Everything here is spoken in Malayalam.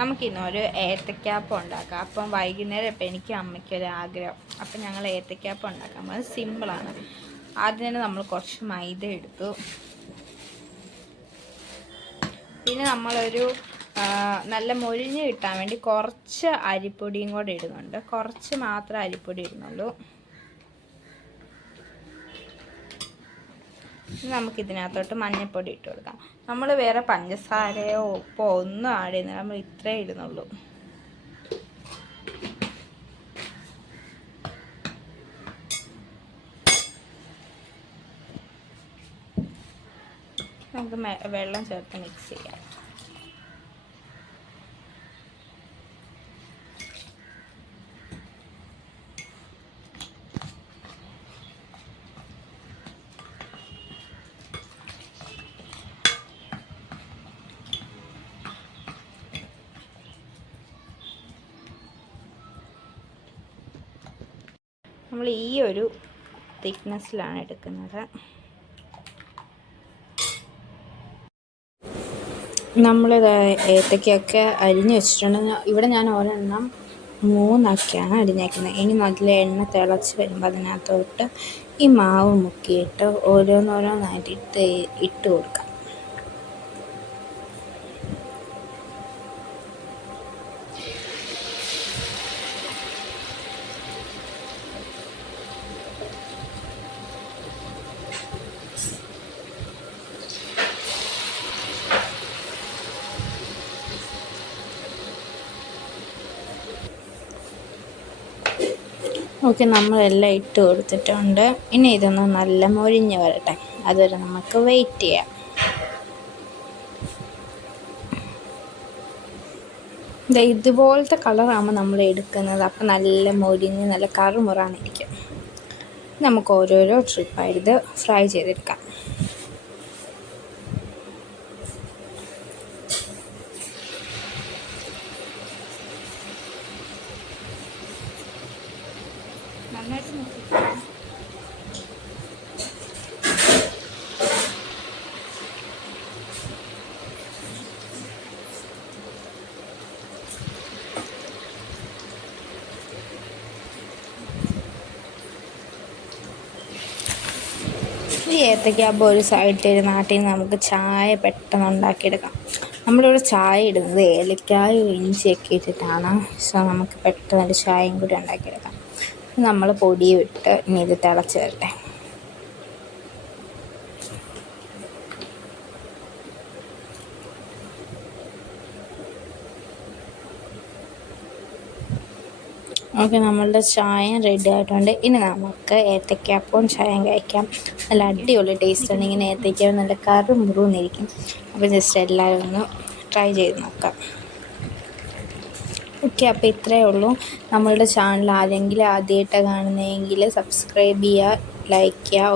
നമുക്കിന്നൊരു ഏത്തക്കാപ്പം ഉണ്ടാക്കാം. അപ്പം വൈകുന്നേരം ഇപ്പം എനിക്ക് അമ്മയ്ക്കൊരാഗ്രഹം. അപ്പം ഞങ്ങൾ ഏത്തക്കാപ്പം ഉണ്ടാക്കാം. അത് സിമ്പിളാണ്. ആദ്യം തന്നെ നമ്മൾ കുറച്ച് മൈദ എടുത്തു. പിന്നെ നമ്മളൊരു നല്ല മൊരിഞ്ഞ് കിട്ടാൻ വേണ്ടി കുറച്ച് അരിപ്പൊടിയും കൂടെ ഇടുന്നുണ്ട്. കുറച്ച് മാത്രമേ അരിപ്പൊടി ഇടുന്നുള്ളൂ. നമുക്കിതിനകത്തോട്ട് മഞ്ഞൾപ്പൊടി ഇട്ട് കൊടുക്കാം. നമ്മൾ വേറെ പഞ്ചസാരയോ ഉപ്പോ ഒന്നും ആഡ് ചെയ്യുന്നില്ല. നമ്മൾ ഇത്രേ ഇടുന്നുള്ളൂ. നമുക്ക് വെള്ളം ചേർത്ത് മിക്സ് ചെയ്യാം. നമ്മൾ ഈ ഒരു തിക്നെസ്സിലാണ് എടുക്കുന്നത്. നമ്മൾ ഏത്തക്കയൊക്കെ അരിഞ്ഞ് വെച്ചിട്ടുണ്ട്. ഇവിടെ ഞാൻ ഒരെണ്ണം 3 അരിഞ്ഞേക്കുന്നത്. ഇനി നല്ല എണ്ണ തിളച്ച് വരുമ്പോൾ അതിനകത്തോട്ട് ഈ മാവ് മുക്കിയിട്ട് ഓരോന്നോരോന്നായിട്ട് ഇട്ട് കൊടുക്കാം. ഓക്കെ, നമ്മളെല്ലാം ഇട്ട് കൊടുത്തിട്ടുണ്ട്. ഇനി ഇതൊന്ന് നല്ല മൊരിഞ്ഞ് വരട്ടെ. അതുവരെ നമുക്ക് വെയിറ്റ് ചെയ്യാം. ഇതുപോലത്തെ കളറാകുമ്പോൾ നമ്മൾ എടുക്കുന്നത്. അപ്പം നല്ല മൊരിഞ്ഞ് നല്ല കറുമുറാന്നിരിക്കും. നമുക്ക് ഓരോരോ ട്രിപ്പായിട്ട് ഫ്രൈ ചെയ്തെടുക്കാം. നന്നായിട്ട് നോക്കിക്കാം. ഈ ഏത്തയ്ക്കാപ്പം ഒരു സൈഡിൽ നാട്ടിൽ നമുക്ക് ചായ പെട്ടെന്ന് ഉണ്ടാക്കിയെടുക്കാം. നമ്മളിവിടെ ചായ ഇടുന്നത് ഏലക്കായും ഇഞ്ചിയൊക്കെ ഇട്ടിട്ടാണ്. സോ നമുക്ക് പെട്ടെന്നൊരു ചായയും കൂടി ഉണ്ടാക്കിയെടുക്കാം. നമ്മൾ പൊടിയും ഇട്ട് ഇനി ഇത് തിളച്ച് വരട്ടെ. ഓക്കെ, നമ്മളുടെ ചായ റെഡി ആയിട്ടുണ്ട്. ഇനി നമുക്ക് ഏത്തയ്ക്കാപ്പവും ചായയും കഴിക്കാം. നല്ല അടിപൊളി ടേസ്റ്റാണ്. ഇങ്ങനെ ഏത്തയ്ക്കാപ്പം നല്ല കറുമുറുന്നിരിക്കും. അപ്പോൾ ജസ്റ്റ് എല്ലാവരും ഒന്ന് ട്രൈ ചെയ്ത് നോക്കാം. ഓക്കെ, അപ്പോൾ ഇത്രയേ ഉള്ളൂ. നമ്മളുടെ ചാനൽ ആരെങ്കിലും ആദ്യമായിട്ടാണ് കാണുന്നതെങ്കിൽ സബ്സ്ക്രൈബ് ചെയ്യുക, ലൈക്ക് ചെയ്യുക.